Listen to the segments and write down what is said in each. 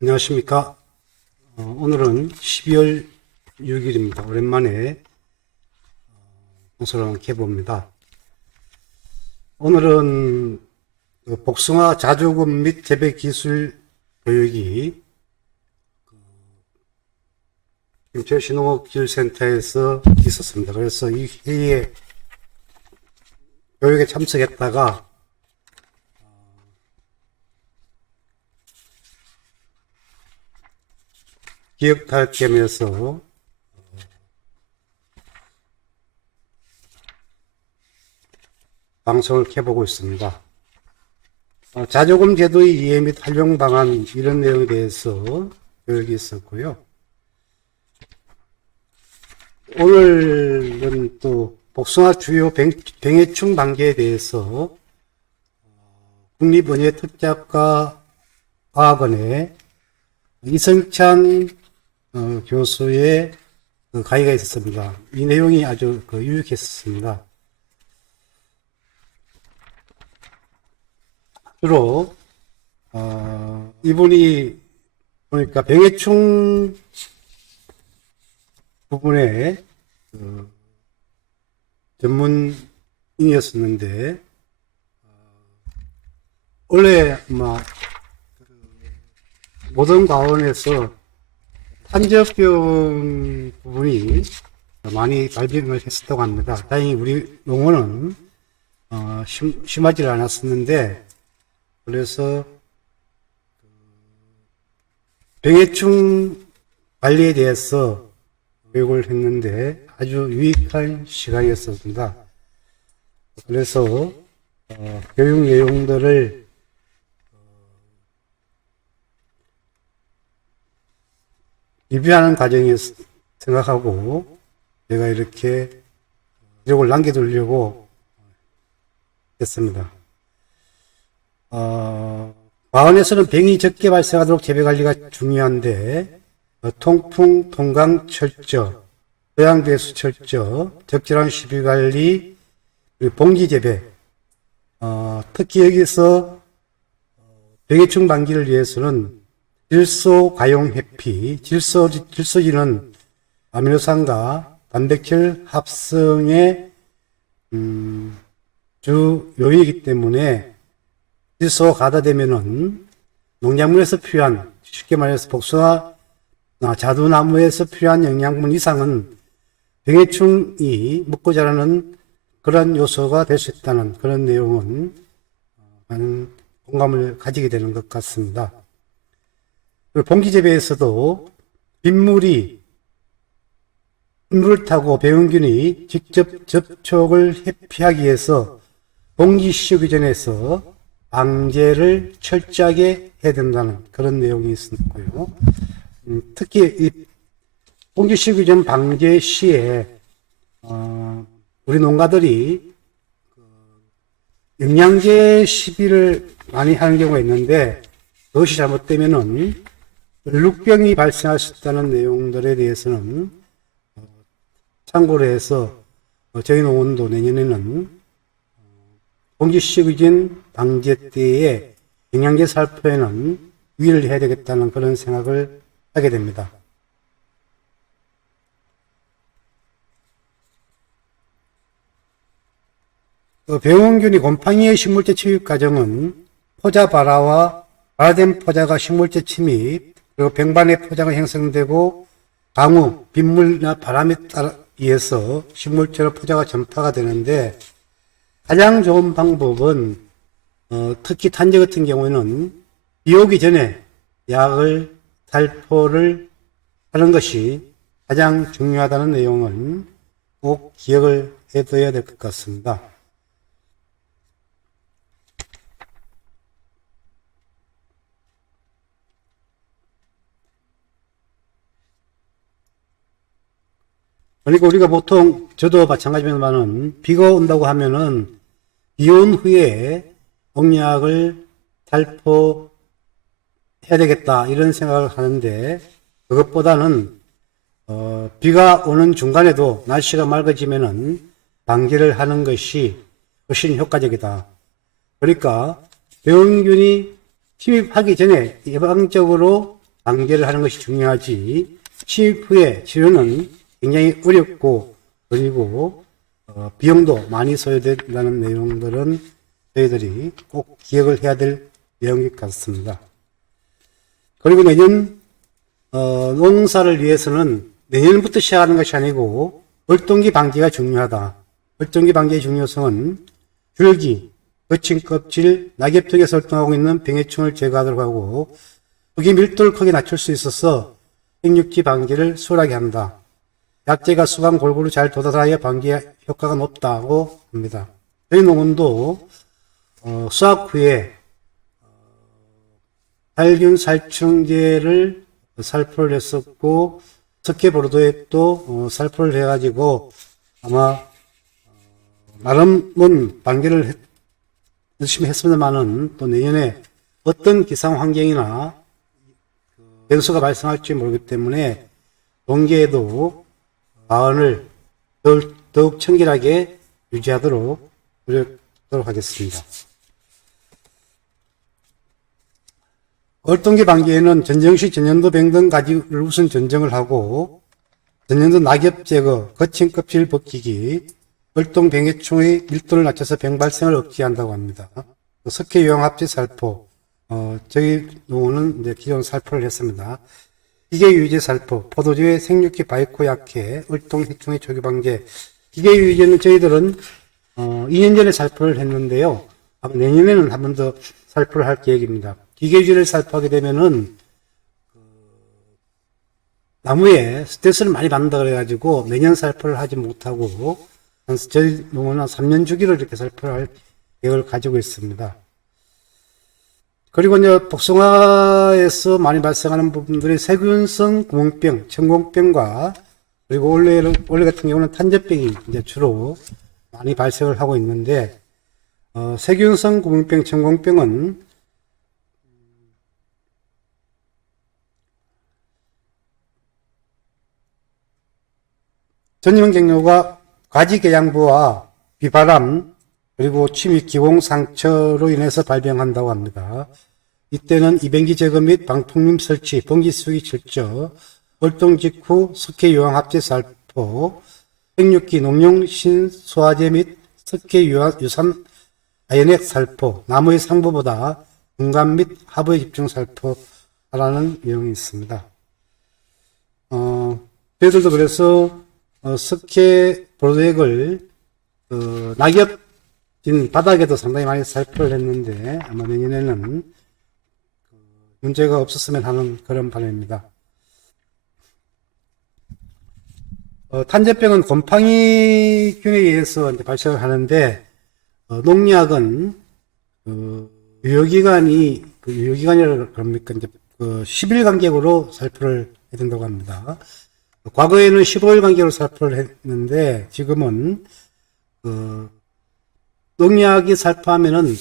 안녕하십니까. 어, 오늘은 12월 6일입니다. 오랜만에 어, 방송을 함께 해봅니다. 오늘은 그 복숭아 자조금 및 재배 기술 교육이 그 김천 신농업기술센터에서 있었습니다. 그래서 이 회의에 교육에 참석했다가 기억 탈겸에서 방송을 켜보고 있습니다. 어, 자조금 제도의 이해 및 활용 방안 이런 내용에 대해서 교육이 있었고요. 오늘은 또 복숭아 주요 병, 병해충 방제에 대해서 어, 국립원예특작과 과학원의 이성찬 어, 교수의 그 강의가 있었습니다. 이 내용이 아주 그 유익했습니다. 주로 어, 이분이 보니까 병해충 부분에 그 전문인이었었는데 어, 원래 막 모든 과원에서 탄저병 부분이 많이 발병을 했었다고 합니다. 다행히 우리 용어는 어, 심, 심하지 않았었는데 그래서 병해충 관리에 대해서 교육을 했는데 아주 유익한 시간이었습니다. 그래서 어, 교육 내용들을 리뷰하는 과정에서 생각하고 제가 이렇게 기록을 남겨두려고 했습니다. 어, 과원에서는 병이 적게 발생하도록 재배 관리가 중요한데 어, 통풍, 통강, 철저, 토양배수 철저, 적절한 시비 관리, 그리고 봉지 재배, 어, 특히 여기서 병해충 방지를 위해서는 질소 가용 회피, 질소, 질소지는 아미노산과 단백질 합성의 음, 주 요인이기 때문에 질소가 가다되면은 농작물에서 필요한 쉽게 말해서 복숭아 아, 자두나무에서 필요한 영양분 이상은 병해충이 먹고 자라는 그런 요소가 될 수 있다는 그런 내용은 어, 많은 공감을 가지게 되는 것 같습니다. 그리고 봉기 재배에서도 빗물이 빗물을 타고 배원균이 직접 접촉을 회피하기 위해서 봉지 씌우기 전에서 방제를 철저하게 해야 된다는 그런 내용이 있었고요. 음, 특히 이 봉지 씌우기 전 방제 시에 어, 우리 농가들이 그 영양제 시비를 많이 하는 경우가 있는데 그것이 잘못되면은 룩병이 발생할 수 있다는 내용들에 대해서는 어, 참고로 해서 어, 저희 농원도 내년에는 공기 시그진 방제 때에 영양제 살포에는 유의를 해야 되겠다는 그런 생각을 하게 됩니다. 그 병원균이 곰팡이의 식물제 침입 과정은 포자 발화와 발화된 포자가 식물제 침입, 그리고 병반의 포자가 형성되고 강우, 빗물이나 바람에 따라 의해서 식물체로 포자가 전파가 되는데 가장 좋은 방법은 어, 특히 탄저 같은 경우에는 비 오기 전에 약을 살포를 하는 것이 가장 중요하다는 내용은 꼭 기억을 해둬야 될 것 같습니다. 그러니까 우리가 보통 저도 마찬가지지만은 비가 온다고 하면은 비온 후에 농약을 살포해야 되겠다 이런 생각을 하는데 그것보다는 어, 비가 오는 중간에도 날씨가 맑아지면은 방제를 하는 것이 훨씬 효과적이다. 그러니까 병균이 침입하기 전에 예방적으로 단계를 하는 것이 중요하지 치입 후에 치료는 굉장히 어렵고 그리고 어, 비용도 많이 소요된다는 내용들은 저희들이 꼭 기억을 해야 될 내용인 것 같습니다. 그리고 내년 어, 농사를 위해서는 내년부터 시작하는 것이 아니고 얼동기 방지가 중요하다. 얼동기 방지의 중요성은 줄기, 거친 껍질, 낙엽턱에서 활동하고 있는 병해충을 제거하도록 하고 흙이 밀도를 크게 낮출 수 있어서 생육지 방지를 수월하게 한다. 약재가 수강 골고루 잘 도달하여 방지 효과가 높다고 합니다. 저희 농원도 어, 수확 후에 살균 살충제를 살포를 했었고 석회보로도에 또 어, 살포를 해가지고 아마 어, 나름은 방기를 했- 열심히 했습니다만은 또 내년에 어떤 기상 환경이나 변수가 발생할지 모르기 때문에 동계에도 마을을 더욱, 더욱 청결하게 유지하도록 노력하도록 하겠습니다. 얼동기 방기에는 전정시 전년도 병등 가지를 우선 전정을 하고 전년도 낙엽 제거, 거친 껍질 벗기기, 얼동 병해충의 밀도를 낮춰서 병 발생을 억제한다고 합니다. 석회 유형 합체 살포, 어, 저희 농원은 이제 기존 살포를 했습니다. 기계 유제 살포, 포도주의 생육기 바이코 약해, 얼동 해충의 초기 방제. 기계 유제는 저희들은 어, 2년 전에 살포를 했는데요. 아마 내년에는 한 번 더 살포를 할 계획입니다. 기계 유제를 살포하게 되면은 그 나무에 스트레스를 많이 받는다 그래가지고 매년 살포를 하지 못하고 한 저희 농원은 한 3년 주기로 이렇게 살포를 할 계획을 가지고 있습니다. 그리고 이제 복숭아에서 많이 발생하는 부분들이 세균성 구멍병, 천공병과 그리고 원래 원래 같은 경우는 탄저병이 이제 주로 많이 발생을 하고 있는데 어, 세균성 구멍병, 천공병은 전염 경로가 가지 개양부와 비바람 그리고 침입 기공 상처로 인해서 발병한다고 합니다. 이때는 이ben기 제거 및 방풍림 설치, 봉지 수기 철저, 월동 직후 석회 유황 합체 살포, 생육기 농용 신소화제 및 석회 유산 아연액 살포, 나무의 상부보다 중간 및 하부에 집중 살포라는 내용이 있습니다. 어, 저희들도 그래서 어, 석회 보도액을 어, 낙엽진 바닥에도 상당히 많이 살포를 했는데 아마 내년에는 그 문제가 없었으면 하는 그런 바람입니다. 어, 탄저병은 곰팡이균에 의해서 발생을 하는데 어, 농약은 그 유효기간이 그 유효기간이라 그럽니까 이제 그 10일 간격으로 살포를 해야 된다고 합니다. 과거에는 15일 간격으로 살포를 했는데 지금은 그 농약이 살포하면은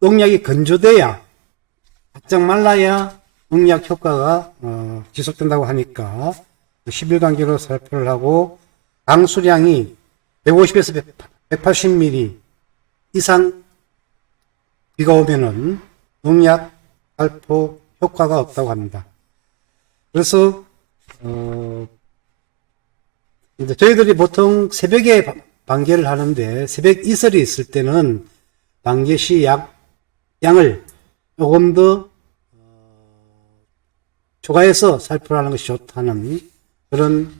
농약이 건조돼야 바짝 말라야 농약 효과가 어, 지속된다고 하니까 10일 간격으로 살포를 하고 강수량이 150에서 180ml 이상 비가 오면은 농약 살포 효과가 없다고 합니다. 그래서 어, 이제 저희들이 보통 새벽에 바- 방계를 하는데 새벽 이슬이 있을 때는 방계 시 약, 양을 조금 더 어, 초과해서 살포를 하는 것이 좋다는 그런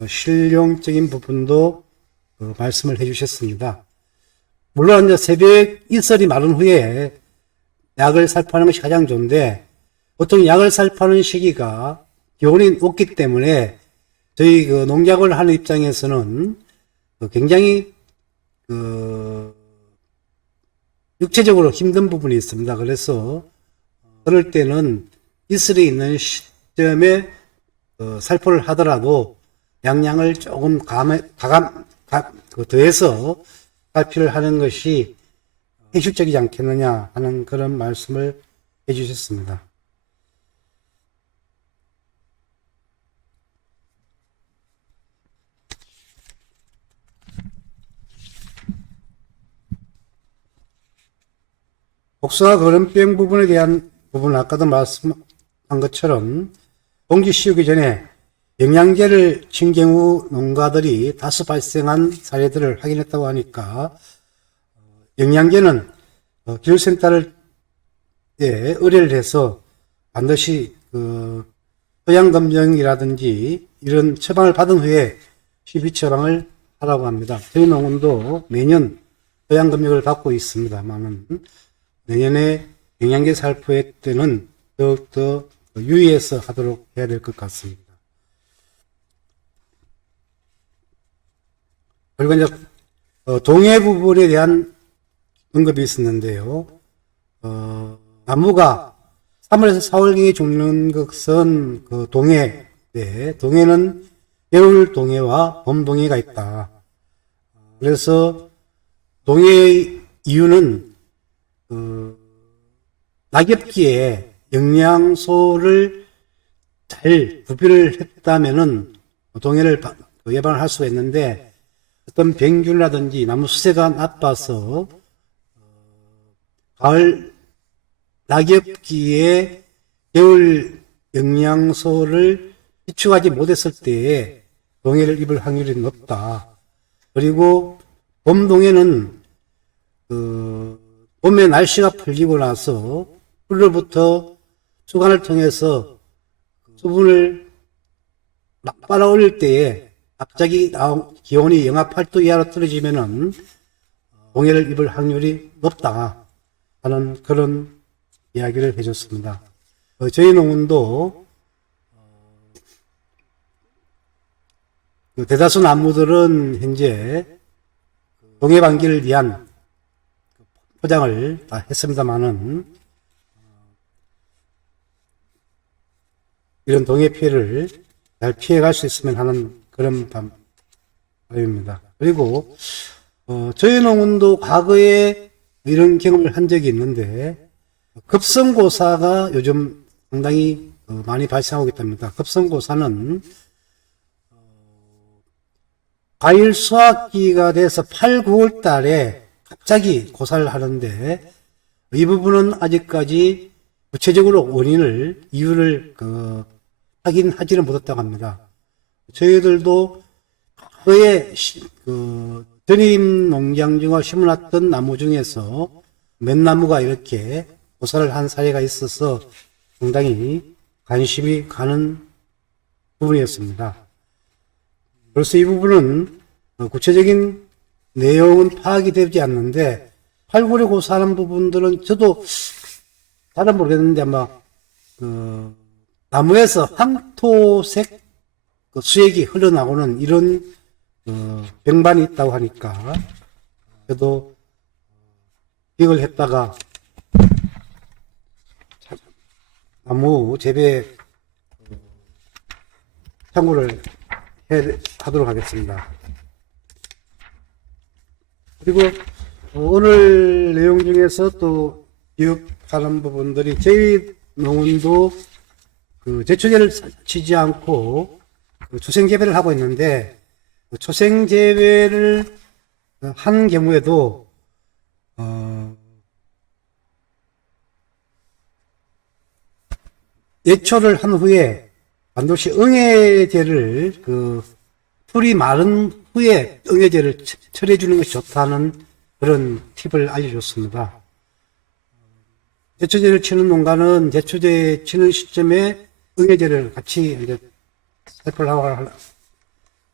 어, 실용적인 부분도 어, 말씀을 해주셨습니다. 물론 이제 새벽 이슬이 마른 후에 약을 살포하는 것이 가장 좋은데 보통 약을 살포하는 시기가 기온이 높기 때문에 저희 그 농약을 하는 입장에서는 그 굉장히 그 육체적으로 힘든 부분이 있습니다. 그래서 그럴 때는 이슬이 있는 시점에 어, 살포를 하더라도 양양을 조금 감해, 가감, 가, 그 더해서 살피를 하는 것이 현실적이지 않겠느냐 하는 그런 말씀을 해주셨습니다. 복숭아 거름병 부분에 대한 부분은 아까도 말씀한 한 것처럼 공지 씌우기 전에 영양제를 친 경우 농가들이 다수 발생한 사례들을 확인했다고 하니까 어, 영양제는 어, 기술센터를 예, 의뢰를 해서 반드시 그 토양 검정이라든지 이런 처방을 받은 후에 시비 처방을 하라고 합니다. 저희 농원도 매년 토양 검역을 받고 있습니다만은 내년에 영양제 살포회 때는 더욱더 유의해서 하도록 해야 될 것 같습니다. 그리고 이제 어, 동해 부분에 대한 언급이 있었는데요. 어, 나무가 3월에서 4월경에 죽는 것은 그 동해, 네, 동해는 겨울 동해와 봄 동해가 있다. 그래서 동해의 이유는 그 낙엽기에 영양소를 잘 구비를 했다면은 동해를 바- 그 예방을 할 수가 있는데 어떤 병균이라든지 나무 수세가 나빠서 어, 가을 낙엽기에 겨울 영양소를 비축하지 못했을 때에 동해를 입을 확률이 높다. 그리고 봄 동해는 그 봄에 날씨가 풀리고 나서 8월부터 수관을 통해서 수분을 막 빨아 올릴 때에 갑자기 나온 기온이 영하 8도 이하로 떨어지면은 동해를 입을 확률이 높다 하는 그런 이야기를 해줬습니다. 어, 저희 농원도 어, 그 대다수 나무들은 현재 동해 방기를 위한 포장을 다 했습니다만은 이런 동해 피해를 잘 피해갈 수 있으면 하는 그런 바- 바람입니다. 그리고 어, 저희 농원도 과거에 이런 경험을 한 적이 있는데 급성고사가 요즘 상당히 어, 많이 발생하고 있답니다. 급성고사는 어, 과일 수확기가 돼서 8, 9월 달에 갑자기 고사를 하는데 이 부분은 아직까지 구체적으로 원인을 이유를 그 확인하지는 못했다고 합니다. 저희들도 시- 그 전임 농장 중에 심어놨던 나무 중에서 몇 나무가 이렇게 고사를 한 사례가 있어서 상당히 관심이 가는 부분이었습니다. 그래서 이 부분은 어, 구체적인 내용은 파악이 되지 않는데 팔골에 고사하는 부분들은 저도 잘은 모르겠는데 아마 그 나무에서 황토색 그 수액이 흘러나오는 이런 어, 병반이 있다고 하니까 저도 기억을 했다가 참, 나무 재배 어, 참고를 해, 하도록 하겠습니다. 그리고 어, 오늘 내용 중에서 또 기억하는 부분들이 저희 농원도 그 제초제를 치지 않고 그 초생재배를 하고 있는데 그 초생재배를 한 경우에도 어 예초를 한 후에 반드시 응애제를 그 풀이 마른 후에 응애제를 처- 처리해 주는 것이 좋다는 그런 팁을 알려줬습니다. 제초제를 치는 농가는 제초제 치는 시점에 응애제를 같이 이제 하고 할-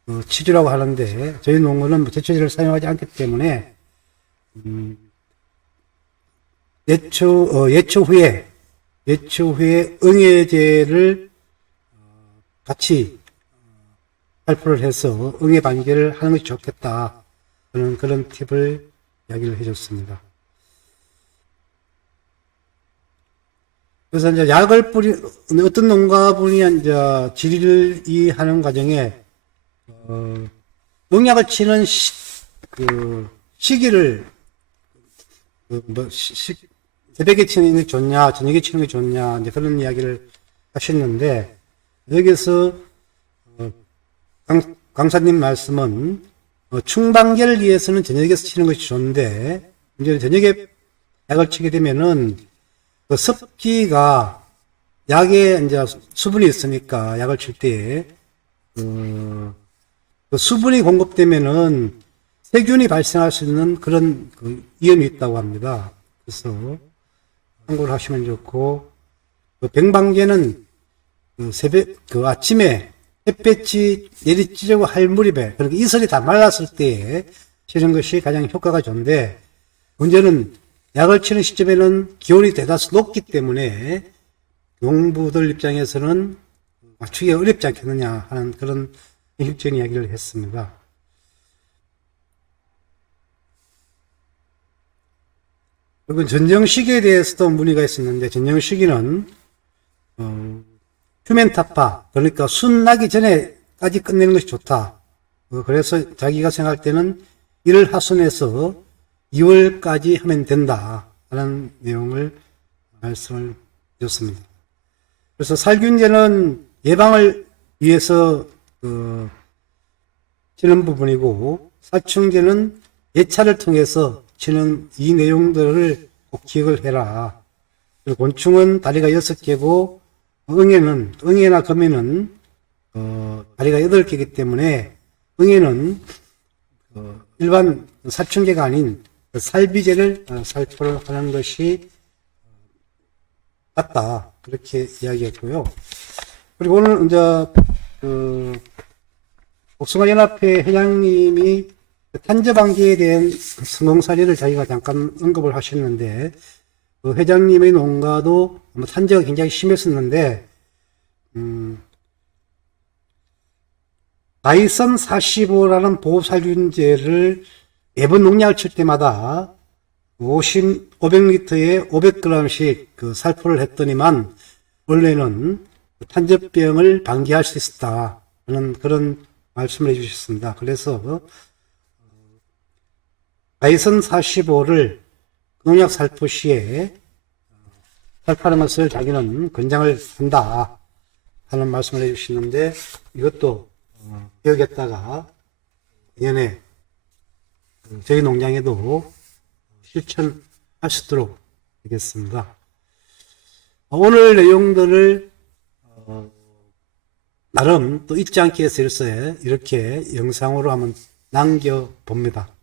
어, 치주라고 하는데 저희 농가는 뭐 제초제를 사용하지 않기 때문에 음, 예초 어, 예초 후에 예초 후에 응애제를 어, 같이 살포를 해서 응애 방지를 하는 것이 좋겠다 그런 그런 팁을 이야기를 해줬습니다. 그래서 이제 약을 뿌리 어떤 농가분이 이제 질의를 하는 과정에 어, 농약을 치는 시, 그 시기를 그 뭐, 시, 시- 새벽에 치는 게 좋냐, 저녁에 치는 게 좋냐, 이제 그런 이야기를 하셨는데, 여기서, 어, 강, 강사님 말씀은, 어, 충방계를 위해서는 저녁에서 치는 것이 좋은데, 이제 저녁에 약을 치게 되면은, 그 습기가 약에 이제 수분이 있으니까 약을 칠 때, 그, 그 수분이 공급되면은 세균이 발생할 수 있는 그런 그 위험이 있다고 합니다. 그래서 참고를 하시면 좋고, 그 병방제는 그 새벽, 그 아침에 햇볕이 내리쬐고 할 무렵에, 그러니까 이슬이 다 말랐을 때에 치는 것이 가장 효과가 좋은데, 문제는 약을 치는 시점에는 기온이 대다수 높기 때문에 농부들 입장에서는 맞추기 어렵지 않겠느냐 하는 그런 일적인 이야기를 했습니다. 그리고 전정식에 대해서도 문의가 있었는데 전정식이는 어, 휴멘타파 그러니까 순 나기 전에까지 끝내는 것이 좋다. 어, 그래서 자기가 생각할 때는 1월 하순에서 2월까지 하면 된다. 하는 내용을 말씀을 드렸습니다. 그래서 살균제는 예방을 위해서 그 치는 부분이고 살충제는 예차를 통해서 치는 이 내용들을 꼭 기억을 해라. 그리고 곤충은 다리가 여섯 개고 응애는 응애나 거미는 어, 다리가 여덟 개이기 때문에 응애는 어, 일반 살충제가 아닌 그 살비제를 어, 살포를 하는 것이 맞다 그렇게 이야기했고요. 그리고 오늘 이제 그 복숭아 연합회 회장님이 탄저방지에 대한 성공 사례를 자기가 잠깐 언급을 하셨는데 그 회장님의 농가도 뭐 탄저가 굉장히 심했었는데 음, 바이선 45라는 보호살균제를 매번 농약을 칠 때마다 50, 500리터에 500g씩 그 살포를 했더니만 원래는 탄저병을 방지할 수 있었다 하는 그런 말씀을 해주셨습니다. 그래서 바이선 45를 농약 살포 시에 살포하는 것을 자기는 권장을 한다 하는 말씀을 해주시는데 이것도 어, 기억했다가 내년에 저희 농장에도 실천할 수 있도록 하겠습니다. 오늘 내용들을 어, 나름 또 잊지 않기 위해서 이렇게 영상으로 한번 남겨봅니다.